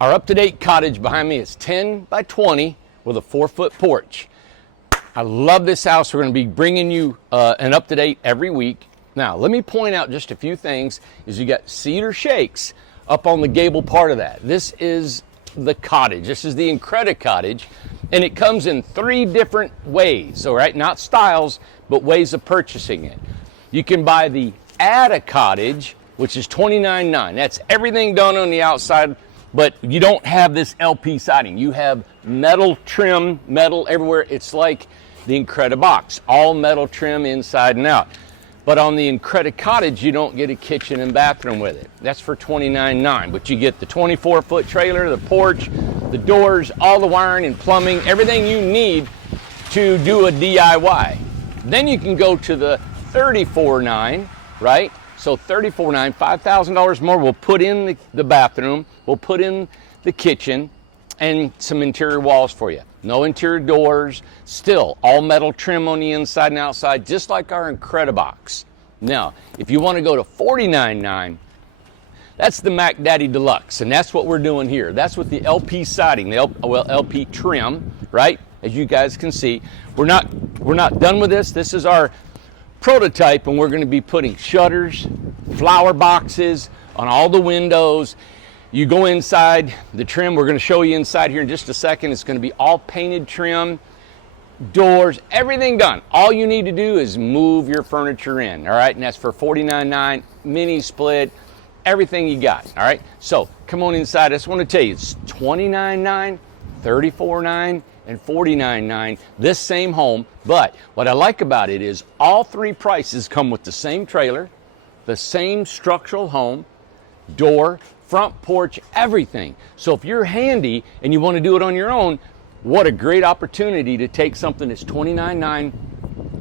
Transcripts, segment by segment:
Our up-to-date cottage behind me is 10 by 20 with a 4-foot porch. I love this house. We're going to be bringing you an up-to-date every week. Now, let me point out just a few things. Is you got cedar shakes up on the gable part of that. This is the cottage. This is the Incredi Cottage, and it comes in 3 different ways, all right? Not styles, but ways of purchasing it. You can buy the Add a Cottage, which is $29.9. That's everything done on the outside, but you don't have this LP siding. You have metal trim, metal everywhere. It's like the Incredi box, all metal trim inside and out. But on the Incredi Cottage, you don't get a kitchen and bathroom with it. That's for $29.9, but you get the 24-foot trailer, the porch, the doors, all the wiring and plumbing, everything you need to do a DIY. Then you can go to the $34.9, right? So $34.9, $5,000 more. We'll put in the bathroom, we'll put in the kitchen, and some interior walls for you. No interior doors, still all metal trim on the inside and outside, just like our Incredi box. Now, if you want to go to $49.9, that's the Mac Daddy Deluxe, and that's what we're doing here. That's with the LP siding, the LP trim, right? As you guys can see, we're not done with this. This is our prototype, and we're going to be putting shutters, flower boxes on all the windows. You go inside the trim, we're going to show you inside here in just a second. It's going to be all painted trim, doors, everything done. All you need to do is move your furniture in, all right? And that's for $49.9, mini split, everything you got, all right? So come on inside. I just want to tell you, it's $29.9, $34.9, and $49.9, this same home. But what I like about it is all 3 prices come with the same trailer, the same structural home, door, front porch, everything. So if you're handy and you want to do it on your own, what a great opportunity to take something that's $29.9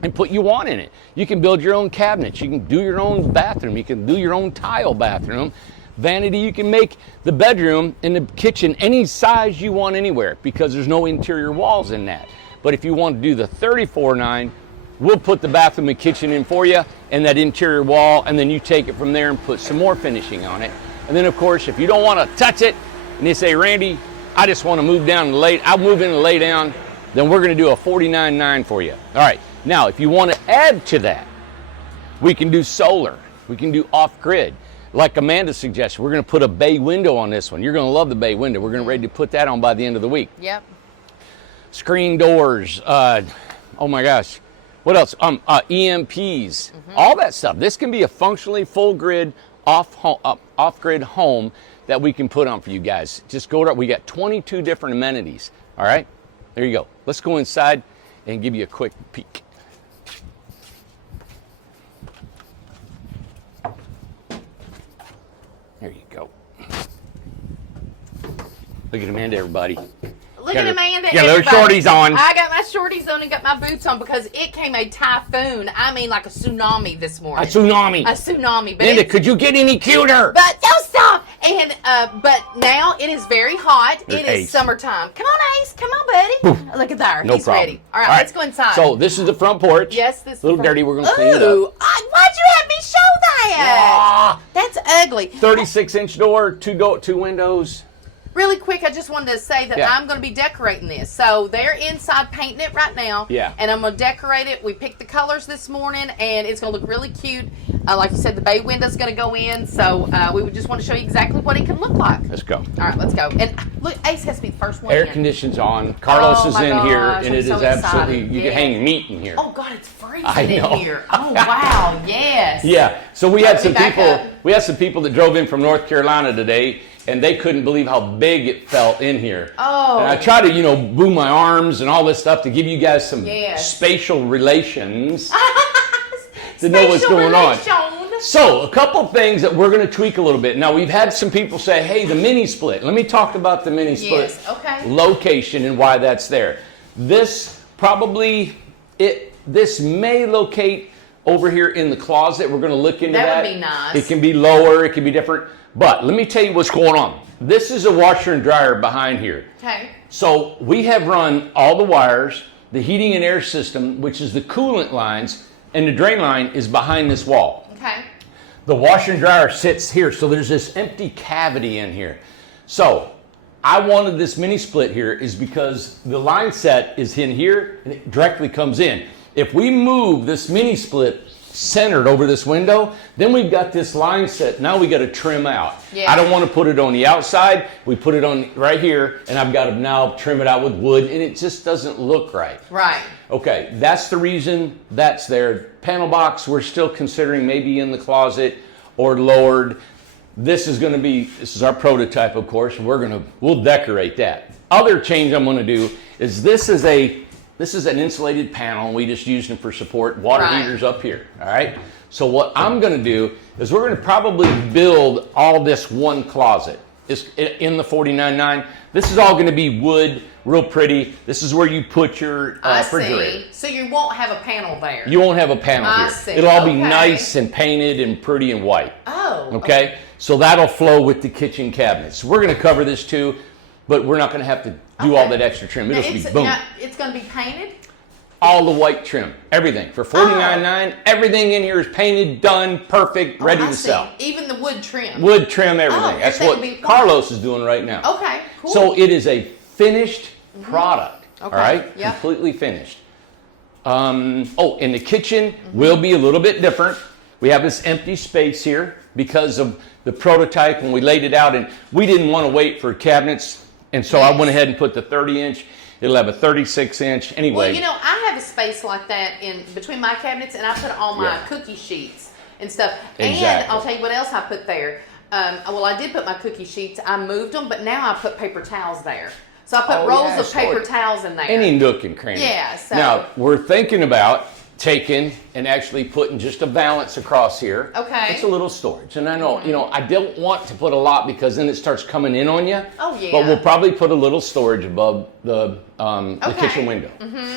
and put you want in it. You can build your own cabinets, you can do your own bathroom, you can do your own tile bathroom, vanity. You can make the bedroom and the kitchen any size you want anywhere because there's no interior walls in that. But if you want to do the $34.9, we'll put the bathroom and kitchen in for you and that interior wall, and then you take it from there and put some more finishing on it. And then, of course, if you don't want to touch it and you say, Randy, I just want to move down and I'll move in and lay down, then we're going to do a $49.9 for you. All right. Now, if you want to add to that, we can do solar. We can do off-grid. Like Amanda suggested, we're going to put a bay window on this one. You're going to love the bay window. We're going to ready to put that on by the end of the week. Yep. Screen doors. Oh, my gosh. What else? EMPs. All that stuff. This can be a functionally full-grid off-grid home that we can put on for you guys. Just go to, we got 22 different amenities. All right, there you go. Let's go inside and give you a quick peek. There you go. Look at Amanda, everybody. Look at Amanda. Yeah, those shorties on. I got my shorties on and got my boots on because it came a typhoon. I mean, like a tsunami this morning. A tsunami. A tsunami. But Amanda, could you get any cuter? But don't stop. And but now it is very hot. There's it is Ace. Summertime. Come on, Ace. Come on, buddy. Boom. Look at there. No He's problem. ready. All right, let's go inside. So this is the front porch. Yes, this is a little the front- dirty. We're gonna clean it Ooh, up. why'd you have me show that? That's ugly. 36-inch door, two windows. Really quick, I just wanted to say that I'm going to be decorating this. So they're inside painting it right now. Yeah. And I'm going to decorate it. We picked the colors this morning, and it's going to look really cute. Like you said, the bay window's going to go in. So we would just want to show you exactly what it can look like. Let's go. All right, let's go. And look, Ace has to be the first one Air in. conditioning's on. Carlos is my in here, gosh, and I'm it so is absolutely, excited. you can hang meat in here. Oh, God, it's freezing I know. in here. Oh, wow, yes. Yeah, so we had some Back people, up. that drove in from North Carolina today, and they couldn't believe how big it felt in here. Oh. And I try to, boom my arms and all this stuff to give you guys some spatial relations to know what's going on. So, a couple things that we're going to tweak a little bit. Now, we've had some people say, hey, the mini split. Let me talk about the mini split location and why that's there. This may locate over here in the closet. We're going to look into that. That would be nice. It can be lower. It can be different. But let me tell you what's going on. This is a washer and dryer behind here. Okay. So we have run all the wires, the heating and air system, which is the coolant lines, and the drain line is behind this wall. Okay. The washer and dryer sits here, so there's this empty cavity in here. So I wanted this mini split here is because the line set is in here and it directly comes in. If we move this mini split centered over this window, then we've got this line set. Now we got to trim out. Yeah. I don't want to put it on the outside. We put it on right here, and I've got to now trim it out with wood, and it just doesn't look right. Right. Okay, that's the reason that's there. Panel box, we're still considering maybe in the closet or lowered. This is our prototype, of course, and we'll decorate that. Other change I'm going to do is this is an insulated panel, and we just use them for support. Water heaters up here, all right? So what I'm going to do is we're going to probably build all this one closet. It's in the 49.9. This is all going to be wood, real pretty. This is where you put your refrigerator. So you won't have a panel there. You won't have a panel I here. see. It'll all be nice and painted and pretty and white. Oh. Okay? So that'll flow with the kitchen cabinets. We're going to cover this too, but we're not going to have to do all that extra trim. It'll just be boom. Now, it's going to be painted? All the white trim, everything. For $49.9, everything in here is painted, done, perfect, ready to sell. Even the wood trim. Wood trim, everything. That's what everything Carlos is doing right now. Okay, cool. So it is a finished product, all right? Yep. Completely finished. And the kitchen will be a little bit different. We have this empty space here because of the prototype when we laid it out, and we didn't want to wait for cabinets, and so I went ahead and put the 30-inch. It'll have a 36-inch. Anyway. Well, I have a space like that in between my cabinets, and I put all my cookie sheets and stuff. Exactly. And I'll tell you what else I put there. I did put my cookie sheets. I moved them, but now I put paper towels there. So I put rolls of paper towels in there. Any nook and cranny. Yeah. So now, we're thinking about taking and actually putting just a valance across here. Okay. It's a little storage. And I know, I don't want to put a lot because then it starts coming in on you. Oh, yeah. But we'll probably put a little storage above the kitchen window.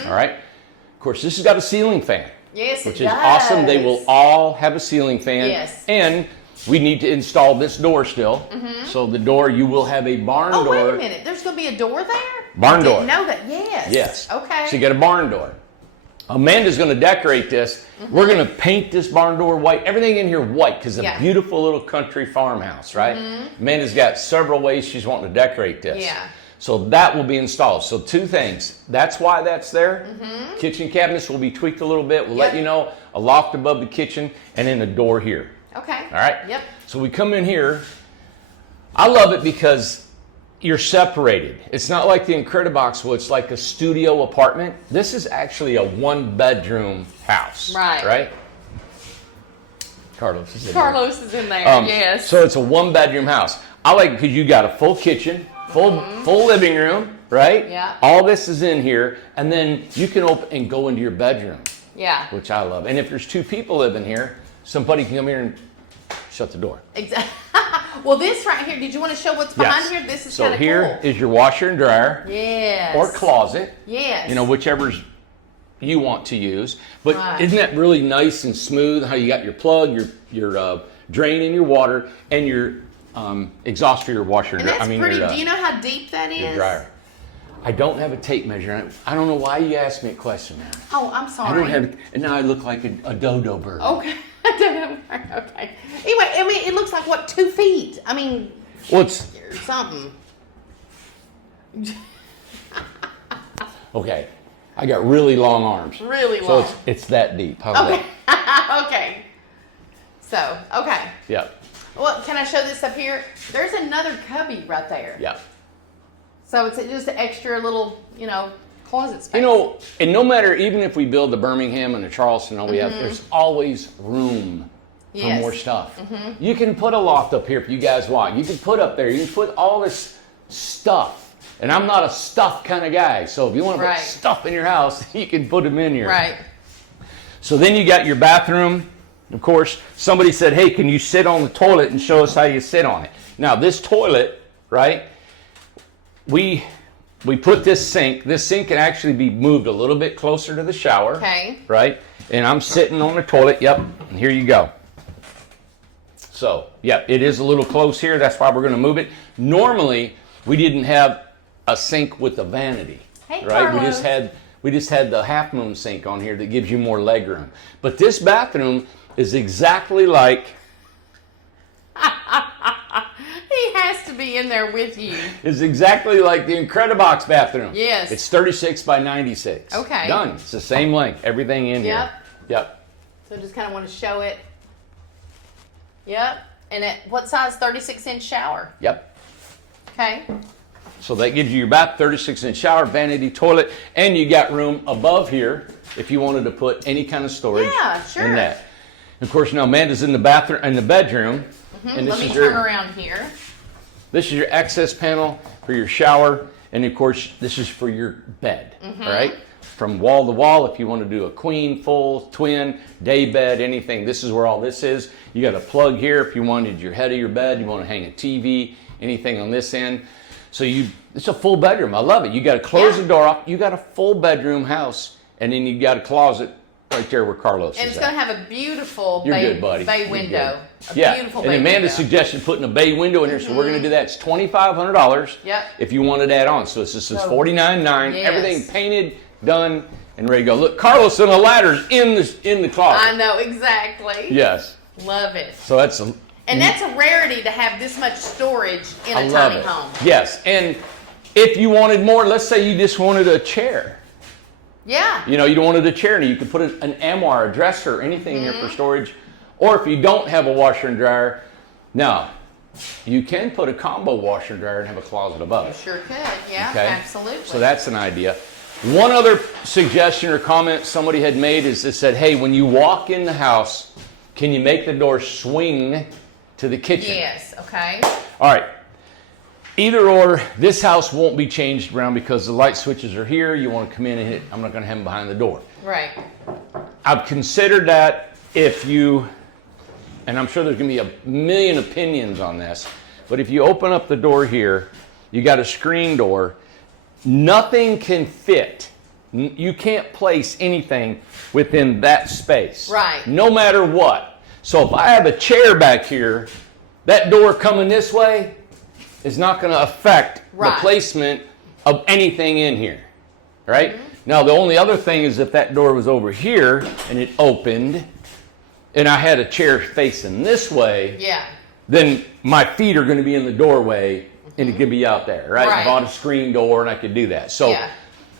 All right? Of course, this has got a ceiling fan. Yes, which is awesome. They will all have a ceiling fan. Yes. And we need to install this door still. So the door, you will have a barn door. Oh, wait a minute. There's going to be a door there? Barn door. I didn't know that. Yes. Yes. Okay. So you got a barn door. Amanda's going to decorate this. We're going to paint this barn door white. Everything in here white because it's a beautiful little country farmhouse, right? Amanda's got several ways she's wanting to decorate this. Yeah. So that will be installed. So two things. That's why that's there. Kitchen cabinets will be tweaked a little bit. We'll let you know. A loft above the kitchen and then a door here. Okay. All right? Yep. So we come in here. I love it because you're separated. It's not like the Incredibox where it's like a studio apartment. This is actually a one-bedroom house. Right? Carlos is in there. Carlos is in there, yes. So it's a one-bedroom house. I like it because you got a full kitchen, full living room, right? Yeah. All this is in here, and then you can open and go into your bedroom. Yeah. Which I love. And if there's two people living here, somebody can come here and shut the door. Exactly. Well, this right here, did you want to show what's behind here? This is kind of cool. So here is your washer and dryer. Yes. Or closet. Yes. Whichever's you want to use. But isn't that really nice and smooth how you got your plug, your drain in your water, and your exhaust for your washer and dryer. That's pretty. Do you know how deep that is? Your dryer. I don't have a tape measure. I don't know why you asked me a question now. Oh, I'm sorry. I don't have, and now I look like a dodo bird. Okay. Okay. Anyway, it looks like, 2 feet? Well, it's something. Okay. I got really long arms. Really long. So it's that deep. How's okay. Okay. So, okay. Yeah. Well, can I show this up here? There's another cubby right there. Yeah. So it's just an extra little, closet space. And no matter, even if we build the Birmingham and the Charleston, all we have, there's always room for more stuff. You can put a loft up here if you guys want. You can put up there, you can put all this stuff. And I'm not a stuff kind of guy. So if you want to put stuff in your house, you can put them in here. Right. So then you got your bathroom. Of course, somebody said, hey, can you sit on the toilet and show us how you sit on it? Now this toilet, right, we put this sink. This sink can actually be moved a little bit closer to the shower. Okay. Right? And I'm sitting on the toilet. Yep. And here you go. So, yeah, it is a little close here. That's why we're going to move it. Normally, we didn't have a sink with a vanity. Hey, right? Carlos. We just had the half moon sink on here that gives you more leg room. But this bathroom is exactly like He has to to be in there with you. It's exactly like the Incredibox bathroom. Yes. It's 36 by 96. Okay. Done. It's the same length. Everything in here. Yep. So just kind of want to show it. Yep. And at what size? 36-inch shower. Yep. Okay. So that gives you your bath, 36-inch shower, vanity toilet, and you got room above here if you wanted to put any kind of storage sure. in that. Of course, now Amanda's in the bathroom, in the bedroom. And Let me turn around here. This is your access panel for your shower, and of course, this is for your bed, all right? From wall to wall, if you want to do a queen, full, twin, day bed, anything, this is where all this is. You got a plug here if you wanted your head of your bed, you want to hang a TV, anything on this end. So it's a full bedroom. I love it. You got to close the door off. You got a full bedroom house, and then you got a closet right there where Carlos is. And it's going to have a beautiful bay window. Beautiful bay window. And Amanda suggested putting a bay window in here, so we're going to do that. It's $2,500 if you wanted to add on. So this is $49.9. Yes. Everything painted, done, and ready to go. Look, Carlos and the ladder's in the closet. I know, exactly. Yes. Love it. So that's a rarity to have this much storage in a tiny home. Yes, and if you wanted more, let's say you just wanted a chair. Yeah. You know, you don't wanted a chair, and you could put an armoire, a dresser, anything in here for storage. Or if you don't have a washer and dryer, now, you can put a combo washer and dryer and have a closet above it. You sure could, yeah, okay? Absolutely. So that's an idea. One other suggestion or comment somebody had made is it said, hey, when you walk in the house, can you make the door swing to the kitchen? Yes, okay. All right. Either or, this house won't be changed around because the light switches are here. You want to come in and hit, I'm not going to have them behind the door. Right. I've considered that if you, and I'm sure there's going to be a million opinions on this, but if you open up the door here, you got a screen door, nothing can fit. You can't place anything within that space. Right. No matter what. So if I have a chair back here, that door coming this way is not going to affect the placement of anything in here, right? Now, the only other thing is if that door was over here and it opened and I had a chair facing this way, then my feet are going to be in the doorway and it could be out there, right? I bought a screen door and I could do that. So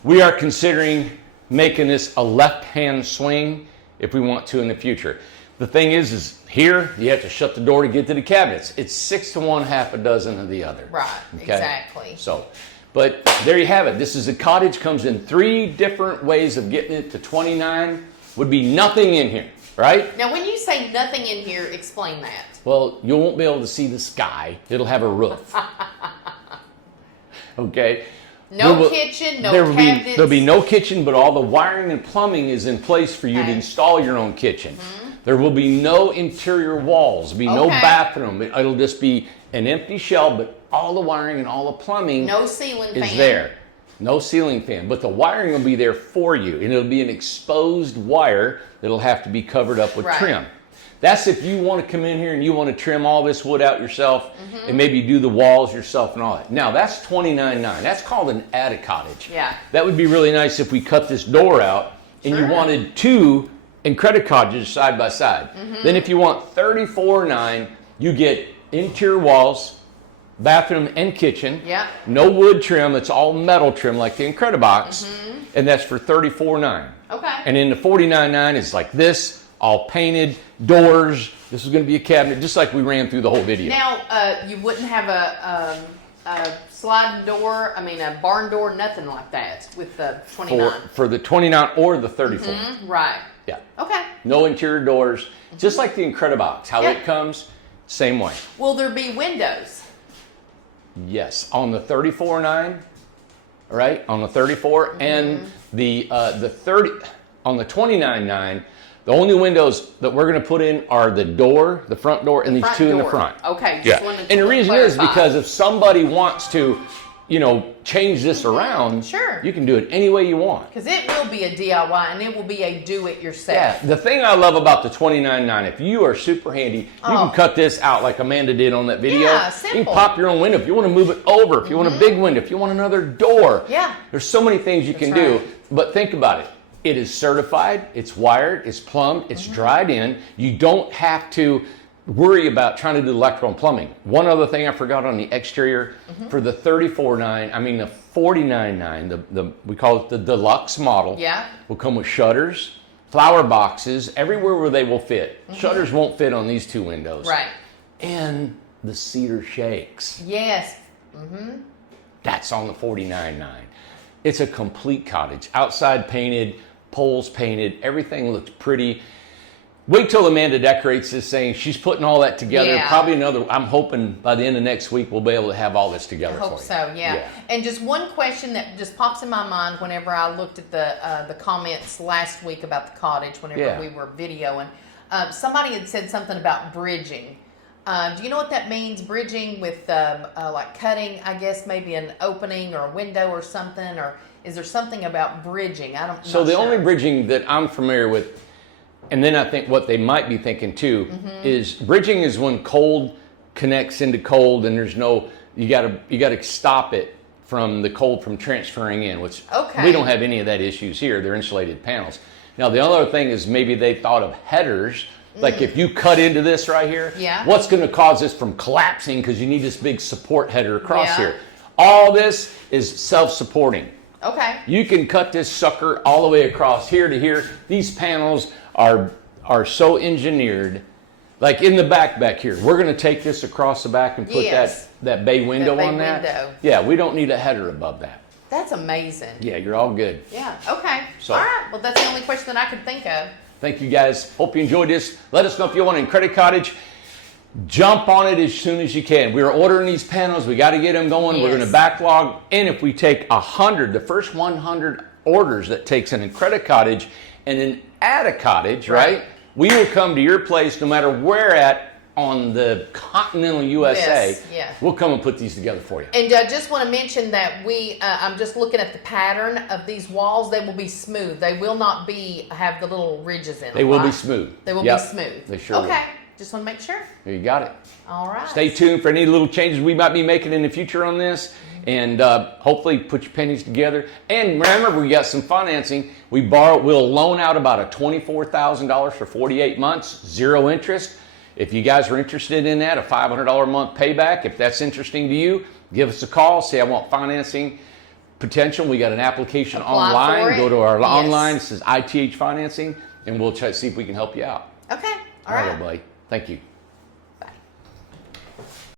we are considering making this a left-hand swing if we want to in the future. The thing is here, you have to shut the door to get to the cabinets. It's 6 to 1, half a dozen of the other. Right, exactly. So, but there you have it. This is a Cottage, comes in 3 different ways of getting it to 29. Would be nothing in here, right? Now, when you say nothing in here, explain that. Well, you won't be able to see the sky. It'll have a roof. Okay? No kitchen, no cabinets. There'll be no kitchen, but all the wiring and plumbing is in place for you to install your own kitchen. There will be no interior walls, be no bathroom. It'll just be an empty shell, but all the wiring and all the plumbing is there. No ceiling fan, but the wiring will be there for you, and it'll be an exposed wire that'll have to be covered up with trim. That's if you want to come in here and you want to trim all this wood out yourself and maybe do the walls yourself and all that. Now, that's $29.9. That's called an attic cottage. Yeah. That would be really nice if we cut this door out and you wanted 2 Incredibox cottages side by side. Then if you want $34.9, you get interior walls, bathroom and kitchen. No wood trim, it's all metal trim like the Incredibox. And that's for $34.9. Okay. And then the $49.9 is like this, all painted, doors. This is going to be a cabinet, just like we ran through the whole video. Now, you wouldn't have a sliding door, a barn door, nothing like that with the 29. For the 29 or the 34. Right. Yeah. Okay. No interior doors, just like the Incredibox. How it comes, same way. Will there be windows? Yes, on the 34.9, right? On the 34 and the 30 on the 29.9. The only windows that we're going to put in are the door, the front door, and these 2 in the front. Okay. Just wanted to and the reason clarify. is because if somebody wants to, change this around, you can do it any way you want. Because it will be a DIY and it will be a do-it-yourself. Yeah. The thing I love about the $29.9, if you are super handy, you can cut this out like Amanda did on that video. Yeah, simple. You can pop your own window. If you want to move it over, if you want a big window, if you want another door. Yeah. There's so many things you can do. But think about it. It is certified, it's wired, it's plumbed, it's dried in. You don't have to worry about trying to do electrical and plumbing. One other thing I forgot on the exterior, for the 34.9, I mean the 49.9, we call it the deluxe model. Yeah. Will come with shutters, flower boxes, everywhere where they will fit. Shutters won't fit on these two windows. Right. And the cedar shakes. Yes. That's on the 49.9. It's a complete cottage. Outside painted, poles painted, everything looks pretty. Wait till Amanda decorates this thing. She's putting all that together. Yeah. Probably I'm hoping by the end of next week we'll be able to have all this together I hope for you. so, yeah. And just one question that just pops in my mind whenever I looked at the comments last week about the cottage, whenever we were videoing. Somebody had said something about bridging. Do you know what that means? Bridging with like cutting, I guess, maybe an opening or a window or something, or is there something about bridging? So the only bridging that I'm familiar with, and then I think what they might be thinking too, is bridging is when cold connects into cold, and there's no, you gotta stop it from the cold from transferring in, which we don't have any of that issues here. They're insulated panels. Now the other thing is maybe they thought of headers. Like if you cut into this right here, what's going to cause this from collapsing, because you need this big support header across here. All this is self-supporting. Okay. You can cut this sucker all the way across here to here. These panels are so engineered. Like in the back here, we're going to take this across the back and put that bay window on that. Yeah, we don't need a header above that. That's amazing. Yeah, you're all good. Yeah, okay. So, all right, well that's the only question that I could think of. Thank you guys. Hope you enjoyed this. Let us know if you want in Credit Cottage. Jump on it as soon as you can. We're ordering these panels. We got to get them going. We're going to backlog. And if we take 100, the first 100 orders that takes in Credit Cottage and then add a cottage, right? We will come to your place no matter where at on the continental USA. We'll come and put these together for you. And I just want to mention that I'm just looking at the pattern of these walls. They will be smooth. They will not have the little ridges in them. They will be smooth. They will be smooth. They sure will. Okay. Just want to make sure. You got it. All right. Stay tuned for any little changes we might be making in the future on this. And hopefully put your pennies together. And remember, we got some financing. We'll loan out about a $24,000 for 48 months, 0 interest. If you guys are interested in that, a $500 a month payback, if that's interesting to you, give us a call. Say, I want financing potential. We got an application online. Go to our online. It says ITH Financing, and we'll try to see if we can help you out. Okay. All right. Buddy. Thank you.